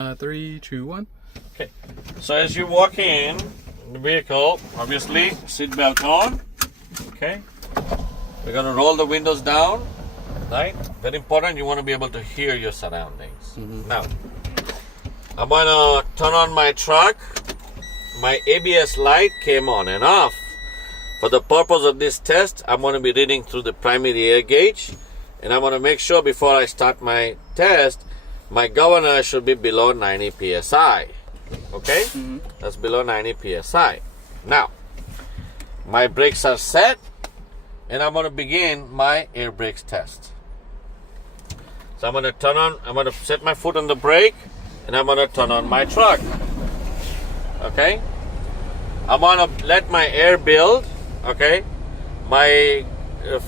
3, 2, 1. Okay, so as you walk in the vehicle, obviously seatbelt on. Okay, we're going to roll the windows down, right? Very important, you want to be able to hear your surroundings. Now, I'm going to turn on my truck. My ABS light came on and off. For the purpose of this test, I'm going to be reading through the primary air gauge, and I'm going to make sure before I start my test, my governor should be below 90 psi. Okay? That's below 90 psi. Now, my brakes are set, and I'm going to begin my air brakes test. So I'm going to set my foot on the brake, and I'm going to turn on my truck. Okay? I'm going to let my air build. Okay? My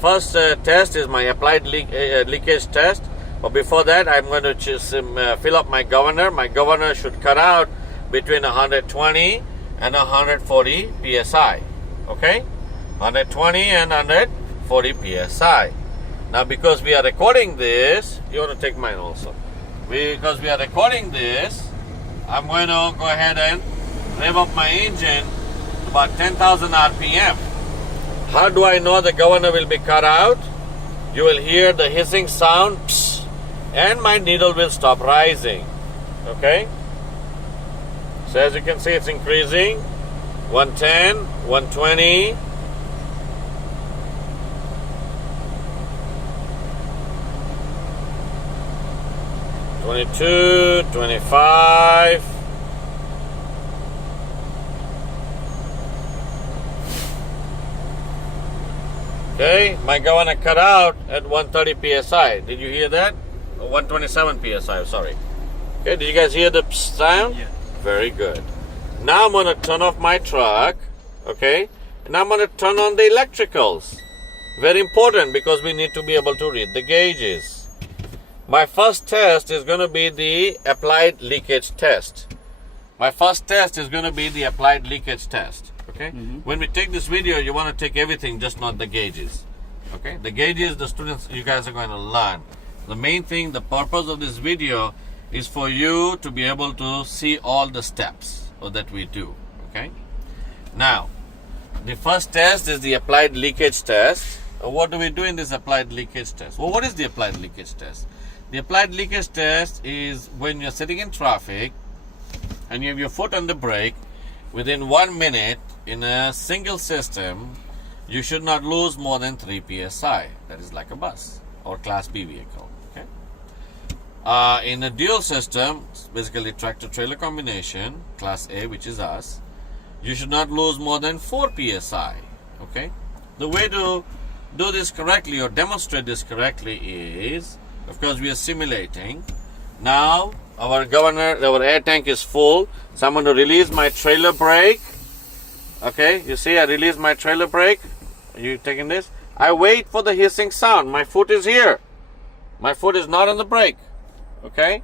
first test is my applied leakage test. But before that, I'm going to just fill up my governor. My governor should cut out between 120 and 140 psi. Okay? 120 and 140 psi. Now, because we are recording this, you want to take mine also. Because we are recording this, I'm going to go ahead and rev up my engine to about 10,000 RPM. How do I know the governor will be cut out? You will hear the hissing sound, psst, and my needle will stop rising. Okay? So as you can see, it's increasing. 110, 120. $22, $25. Okay, my governor cut out at 130 psi. Did you hear that? 127 psi, sorry. Okay, did you guys hear the sound? Yeah. Very good. Now I'm going to turn off my truck, okay? And I'm going to turn on the electricals. Very important because we need to be able to read the gauges. My first test is going to be the applied leakage test. Okay? When we take this video, you want to take everything, just not the gauges. Okay? The gauges, the students, you guys are going to learn. The main thing, the purpose of this video is for you to be able to see all the steps that we do. Okay? Now, the first test is the applied leakage test. What do we do in this applied leakage test? Well, what is the applied leakage test? The applied leakage test is when you're sitting in traffic and you have your foot on the brake. Within 1 minute, in a single system, you should not lose more than 3 psi. That is like a bus or Class B vehicle. Okay. In a dual system, basically tractor-trailer combination, Class A, which is us, you should not lose more than 4 psi. Okay. The way to do this correctly or demonstrate this correctly is, of course, we are simulating. Now, our air tank is full. So I'm going to release my trailer brake. Okay, you see I release my trailer brake. Are you taking this? I wait for the hissing sound. My foot is here. My foot is not on the brake. Okay.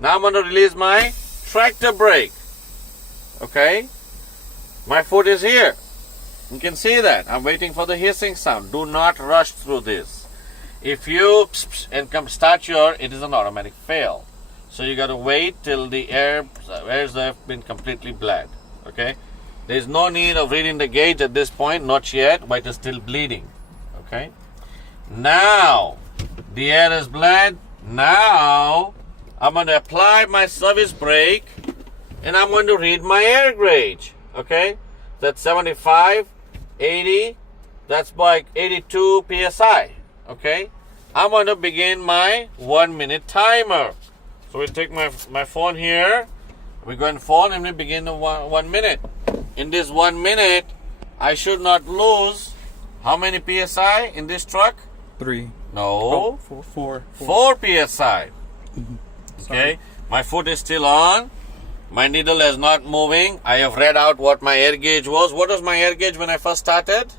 Now I'm going to release my tractor brake. Okay. My foot is here. You can see that. I'm waiting for the hissing sound. Do not rush through this. If you and start it is an automatic fail. So you got to wait till the airs have been completely bled. Okay. There is no need of reading the gauge at this point, not yet, but it is still bleeding. Okay. Now the air is bled. Now I'm going to apply my service brake, and I'm going to read my air gauge. Okay. That's 75, 80. That's like 82 psi. Okay. I'm going to begin my 1 minute timer. So we take my phone here. We go in phone and we begin the 1 minute. In this 1 minute, I should not lose how many psi in this truck? 3. No. Oh, 4. 4 psi. Okay. My foot is still on. My needle is not moving. I have read out what my air gauge was. What was my air gauge when I first started?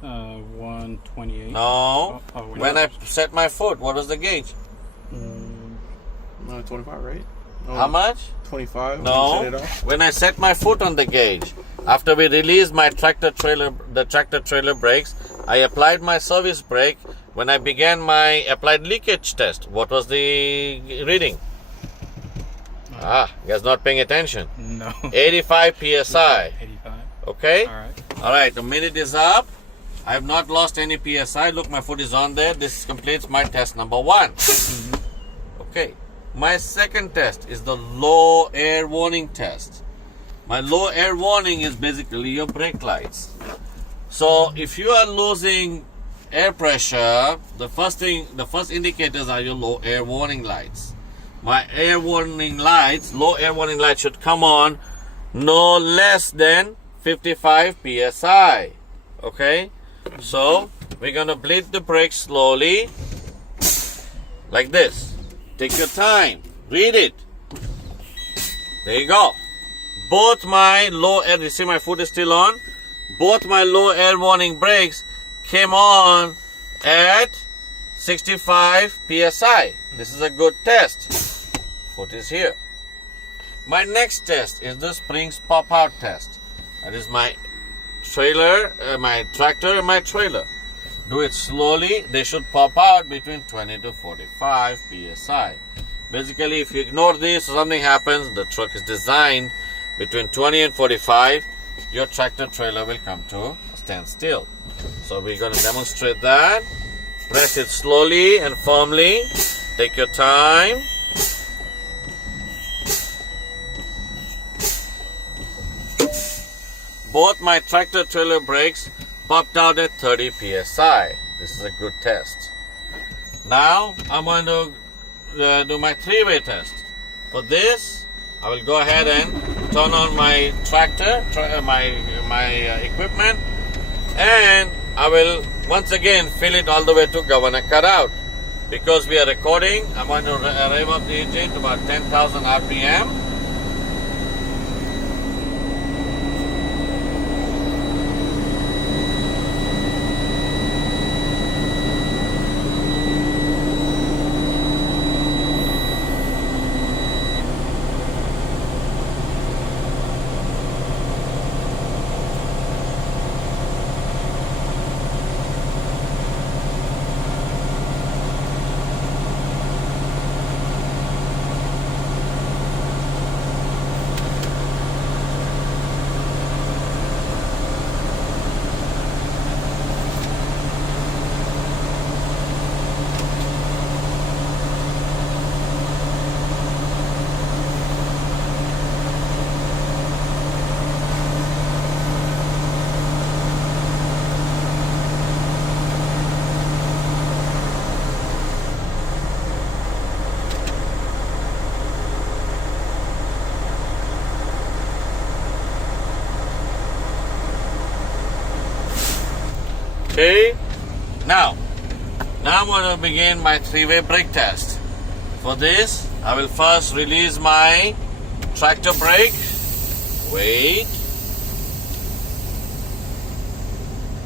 128. No. When I set my foot, what was the gauge? 25, right? How much? 25. No. When I set my foot on the gauge, after we released my tractor trailer brakes, I applied my service brake. When I began my applied leakage test, what was the reading? You guys not paying attention. No. 85 psi. 85. Okay? Alright. Alright, the minute is up. I have not lost any psi. Look, my foot is on there. This completes my test number 1. Okay. My second test is the low air warning test. My low air warning is basically your brake lights. So if you are losing air pressure, the first indicators are your low air warning lights. My air warning lights, low air warning lights should come on no less than 55 psi. Okay? So we're gonna bleed the brake slowly like this. Take your time. Read it. There you go. Both my low air, you see my foot is still on. Both my low air warning brakes came on at 65 psi. This is a good test. Foot is here. My next test is the springs pop out test. That is my trailer, my tractor and my trailer. Do it slowly. They should pop out between 20 to 45 psi. Basically, if you ignore this, something happens. The truck is designed between 20 and 45. Your tractor trailer will come to a standstill. So we're going to demonstrate that. Press it slowly and firmly. Take your time. Both my tractor trailer brakes popped out at 30 psi. This is a good test. Now I'm going to do my three-way test. For this, I will go ahead and turn on my tractor, my equipment, and I will once again fill it all the way to governor cutout. Because we are recording, I'm going to rev up the engine to about 10,000 RPM. Okay, now I'm going to begin my three-way brake test. For this, I will first release my tractor brake. Wait.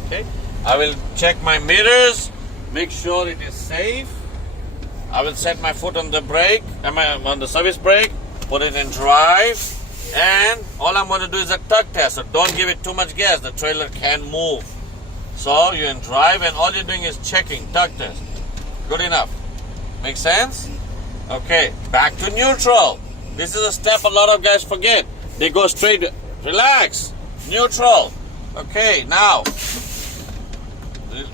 Okay, I will check my mirrors, make sure it is safe. I will set my foot on the brake, on the service brake, put it in drive, and all I'm going to do is a tug test. So don't give it too much gas, the trailer can move. So you're in drive and all you're doing is checking, tug test. Good enough. Make sense? Okay, back to neutral. This is a step a lot of guys forget. They go straight, relax, neutral. Okay, now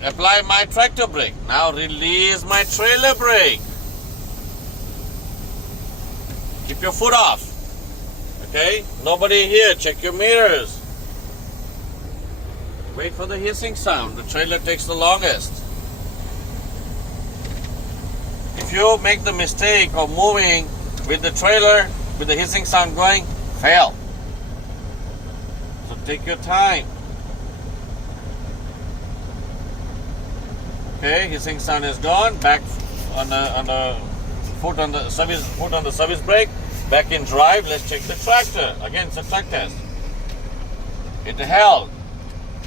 apply my tractor brake. Now release my trailer brake. Keep your foot off. Okay, nobody here, check your mirrors. Wait for the hissing sound. The trailer takes the longest. If you make the mistake of moving with the trailer, with the hissing sound going, fail. So take your time. Okay, hissing sound is gone. Back on the foot on the service brake. Back in drive. Let's check the tractor. Again, it's a track test. It held.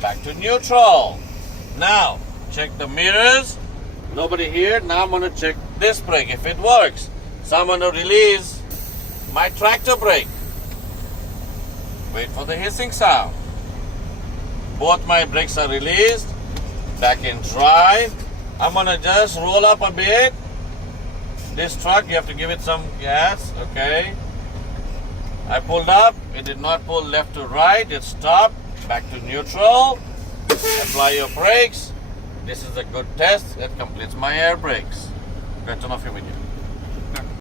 Back to neutral. Now, check the mirrors. Nobody here. Now I'm going to check this brake if it works. So I'm going to release my tractor brake. Wait for the hissing sound. Both my brakes are released. Back in drive. I'm going to just roll up a bit. This truck, you have to give it some gas. Okay. I pulled up, it did not pull left to right, it stopped, back to neutral, apply your brakes. This is a good test, it completes my air brakes. Go turn off your video.